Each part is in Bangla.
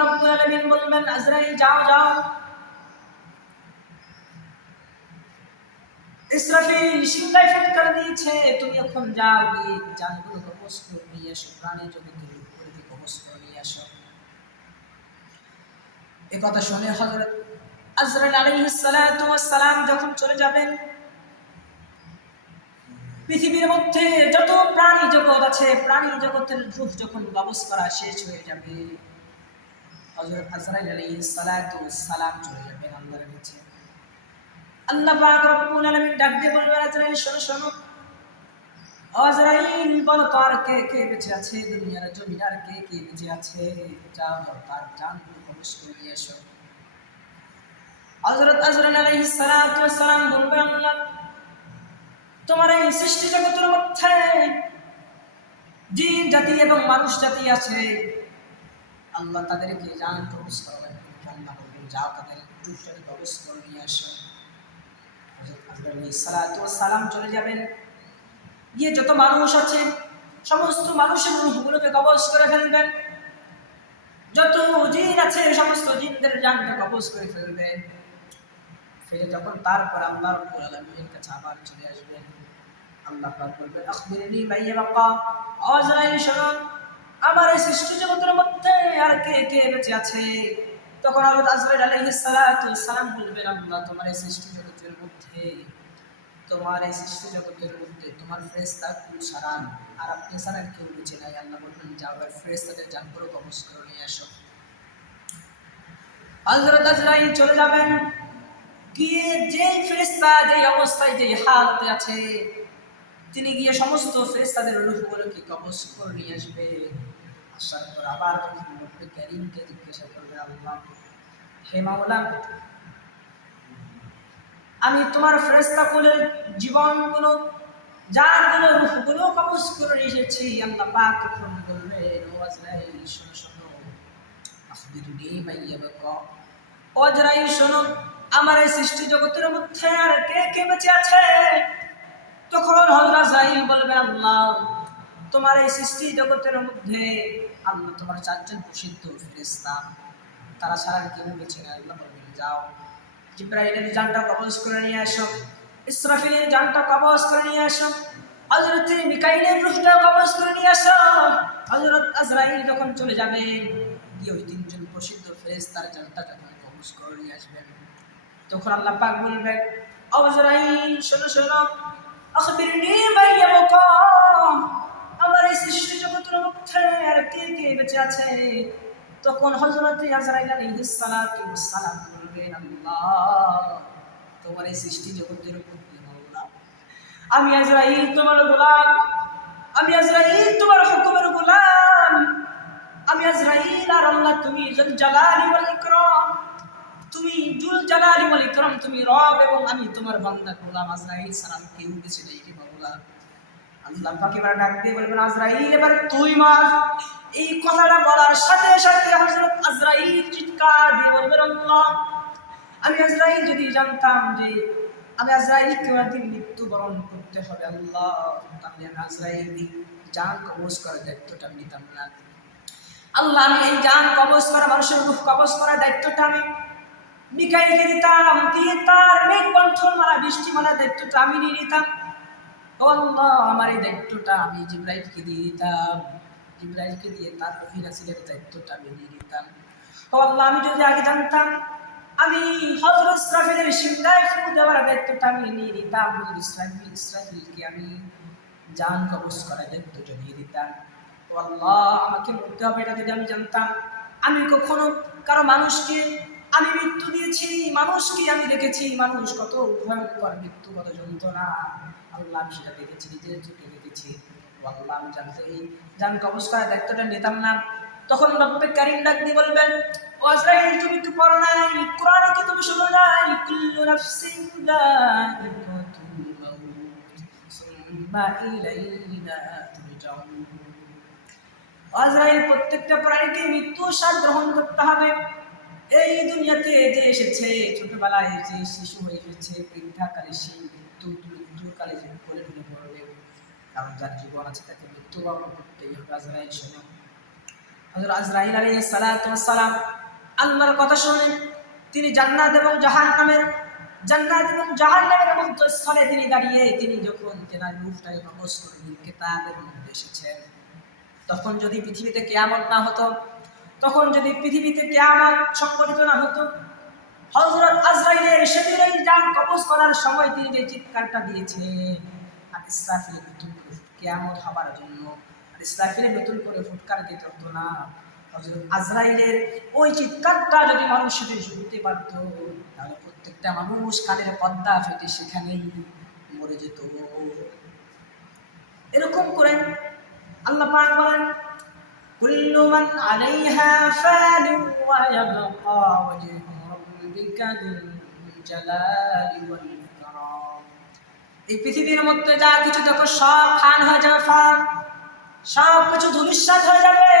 রব্বুল আলামিন বলবেন আজরাইল যাও যাও, ইসরাফিল সিংহায় ফুৎকার দিয়েছে, তুমি এখন যাও গিয়ে জানগুলো কবজ করে নিয়ে এসো, প্রাণী জগতের উপরে কবজ করে নিয়ে এসো। এ কথা শুনে হযরত আজরাইল আলাইহিস সালাতু ওয়াস সালাম যখন চলে যাবেন, পৃথিবীর মধ্যে যত প্রাণী জগৎ আছে, প্রাণী জগতের রূহ যখন কবজ করা শেষ হয়ে যাবে, হযরত আজরাইল আলাইহিস সালাতু ওয়াস সালাম চলে যাবেন আল্লাহর কাছে। আল্লাহ পাক রব্বুল আলামিন ডাক দিয়ে বলবেন আজরাইল শোনো শোনো, আজরাইল বলো তো আর কে কে বেঁচে আছে, দুনিয়ার জমিন আর কে কে বেঁচে আছে, যাও যাও তার জান কবজ করে নিয়ে এসো। হযরত আজরাইল আলাইহিস সালাতু ওয়াস সালাম বলবেন আল্লাহ তোমার এই সৃষ্টি জগতের মধ্যে জিন জাতি এবং মানুষ জাতি আছে, আল্লাহ তাদেরকে জান কবজ করবেন। আল্লাহ বলবেন যাও তাদের রূহটাকে কবজ করে নিয়ে আসো। হযরত আজরাইল আলাইহিস সালাতু ওয়াস সালাম চলে যাবেন, গিয়ে যত মানুষ আছে সমস্ত মানুষের রূহগুলোকে কবজ করে ফেলবেন, যত জিন আছে সমস্ত জিনদের জানটা কবজ করে ফেলবেন। ফেলে যখন তারপর আল্লাহ রাব্বুল আলামিনের কাছে আবার চলে আসবেন, আল্লাহ পাক বলবেন আখবিরনি মাইয়া বাকা, আজরাইল শোনো আমার এই সৃষ্টি জগতের মধ্যে আর কে কে বেঁচে আছে। তখন হযরত আজরাইল আলাইহিস সালাতু ওয়াস সালাম বলবেন আল্লাহ তোমার এই সৃষ্টি জগতের মধ্যে, তোমার এই সৃষ্টি জগতের মধ্যে তোমার ফেরেশতা কুল সারান আর আপনি ছাড়া কেউ বেঁচে নাই। আল্লাহ বলবেন যাও ফেরেশতাদের জান করে কবজ করে নিয়ে আসো। হযরত আজরাইল চলে যাবেন, গিয়ে যেই ফেরেশতা যেই অবস্থায় যেই হালতে আছে তিনি গিয়ে সমস্ত ফেরেশতাদের রূহগুলোকে কবজ করে নিয়ে আসবে। আসার পর আবার যখন রব্বে কারীমকে জিজ্ঞাসা করবে আল্লাহ হে মাওলা আমি তোমার ফেরেশতা কুলের জীবনগুলো জানগুলো রূহগুলো কবজ করে নিয়ে এসেছি। আল্লাহ পাক তখন বলবেন ও আজরাইল শোনো শোনো, আখবিরনি মাইয়া বাকা, ও আজরাইল শোনো আমার এই সৃষ্টি জগতের মধ্যে আর কে কে বেঁচে আছে। তখন হযরত আজরাইল বলবে আল্লাহ তোমার এই সৃষ্টি জগতের মধ্যে আল্লাহ তোমার চারজন প্রসিদ্ধ ফেরেশতা, তারা ছাড়া কেউ বেঁচে নেই। আল্লাহ বলবেন যাও জিবরাইলের জানটা কবজ করে নিয়ে আসো, ইসরাফিলের জানটা কবজ করে নিয়ে আসো, হযরত মিকাইলের রূহটা কবজ করে নিয়ে আসো। হযরত আজরাইল যখন চলে যাবেন, গিয়ে ওই তিনজন প্রসিদ্ধ ফেরেশতার জানটা যখন কবজ করে নিয়ে আসবেন, তখন আল্লাহ পাক বলবেন আজরাইল শোনো শোনো, আখবিরনি মাইয়া বাকা আমার এই সৃষ্টি জগতের মধ্যে আর কে কে বেঁচে আছে। তখন হযরত আজরাইল আলাইহিস সালাতু ওয়াস সালাম বলবেন আল্লাহ তোমার এই সৃষ্টি জগতের মধ্যে মাওলা আমি আজরাইল তোমার গোলাম, আমি আজরাইল তোমার হুকুমের গোলাম, আমি আজরাইল আর আল্লাহ তুমি জুল জালালি ওয়াল ইকরাম, তুমি জুল জালালি ওয়াল ইকরাম, তুমি রব এবং আমি তোমার বান্দা গোলাম। আজরাইল সালাম কেউ বেঁচে নেই রে মাওলা। আল্লাহ পাক এবার ডাক দিয়ে বলবেন আজরাইল এবার তুই মার। এই কথাটা বলার সাথে সাথে হযরত আজরাইল চিৎকার দিয়ে বলবেন আল্লাহ আমি আজরাইল যদি জানতাম যে আমি আজরাইলকে একদিন মৃত্যুবরণ করতে হবে আল্লাহ, তাহলে আমি আজরাইল জান কবজ করার দায়িত্বটা আমি নিতাম না। আল্লাহ আমি এই জান কবজ করা মানুষের রূহ কবজ করার দায়িত্বটা আমি মিকাইলকে দিতাম, দিয়ে তার মেঘ বন্ধন মারা বৃষ্টি মারার দায়িত্বটা আমি নিয়ে নিতাম। ও আল্লাহ আমার এই দায়িত্বটা আমি জিবরাইলকে দিয়ে দিতাম, জিবরাইলকে দিয়ে তার রূহ নাযিলের দায়িত্বটা আমি নিয়ে নিতাম। ও আল্লাহ আমি যদি আগে জানতাম আমি হযরত ইসরাফিলের সিংহায় ফু দেওয়ার দায়িত্বটা আমি নিয়ে নিতাম, হযরত ইসরাফিলকে আমি জান কবজ করার দায়িত্বটা দিয়ে দিতাম। ও আল্লাহ আমাকে মরতে হবে এটা যদি আমি জানতাম, আমি কখনো কারো মানুষকে আমি মৃত্যু দিয়েছি, মানুষকে আমি দেখেছি মানুষ কত ভয়ঙ্কর মৃত্যু, কত যন্ত্রণা, আল্লাহ আমি সেটা দেখেছি, নিজের চোখে দেখেছি। ও আল্লাহ আমি জানতে এই জান কবজ করার দায়িত্বটা নিতাম না। তখন রব্বে কারীম ডাক দিয়ে বলবেন ও আজরাইল তুমি কি পড়ো নাই, কোরআনে কি তুমি শোনো নাই কুল্লু নাফসিন যায়িকাতুল মাউত সুম্মা ইলাইনা তুরজাউন। আজরাইল প্রত্যেকটা প্রাণীকে মৃত্যুর স্বাদ গ্রহণ করতে হবে। এই দুনিয়াতে যে এসেছে ছোটবেলায় যে শিশু হয়ে এসেছে, বৃদ্ধাকালে সেই মৃত্যুকালে যে কোলে ঢুলে পড়বে, কারণ যার জীবন আছে তাকে মৃত্যুবরণ করতেই হবে। আজরাইল শোনো হযরত আজরাইল আলাইহিস সালাতু ওয়াস সালাম আল্লাহর কথা শুনে তিনি জান্নাত এবং জাহান্নামের মধ্যস্থলে তিনি দাঁড়িয়ে তিনি যখন তেনার রূহটাকে কবজ করে কিতাবের মধ্যে এসেছেন, তখন যদি পৃথিবীতে কিয়ামত না হতো, তখন যদি পৃথিবীতে কিয়ামত সংঘটিত না হতো, হযরত আজরাইলের সেদিনের জান কবজ করার সময় তিনি যে চিৎকারটা দিয়েছেন, আর ইসরাফিল নতুন করে কিয়ামত হবার জন্য আর ইসরাফিল নতুন করে ফুৎকার দিতে হতো না। হযরত আজরাইলের ওই চিৎকারটা যদি মানুষ সেদিন শুনতে পারত, তাহলে প্রত্যেকটা মানুষ কানের পর্দা ফেটে সেখানেই মরে যেত। এরকম করে আল্লাহ পাক বলেন, কুল্লু মান আলাইহা ফানিন ওয়া ইয়াবকা ওয়াজহু রাব্বিকা যুল জালালি ওয়াল ইকরাম। এই পৃথিবীর মধ্যে যা কিছু দেখো সব ফান হয়ে যাবে, ফান, সব কিছু ধূলিসাৎ হয়ে যাবে,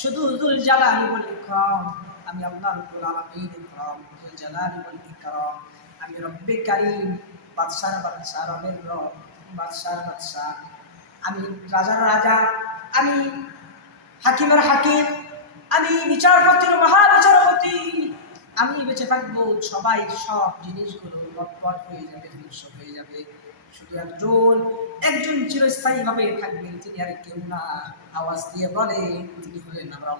শুধু যুল জালালি ওয়াল ইকরাম, আমি আল্লাহ রাব্বুল আলামিন ইকরাম, যুল জালালি ওয়াল ইকরাম, আমি রব্বে কারীম, বাদশার বাদশা, রবের রব, বাদশার বাদশা, আমি রাজার রাজা, আমি হাকিমের হাকিম, আমি বিচারপতির মহাবিচারপতি, আমি বেঁচে থাকবো। সবাই সব জিনিসগুলো লটপট হয়ে যাবে, ধ্বংস হয়ে যাবে, শুধু একজন চিরস্থায়ী ভাবে থাকবেন, তিনি আর কেউ না। আওয়াজ দিয়ে বলে, তিনি হলেন আমরা।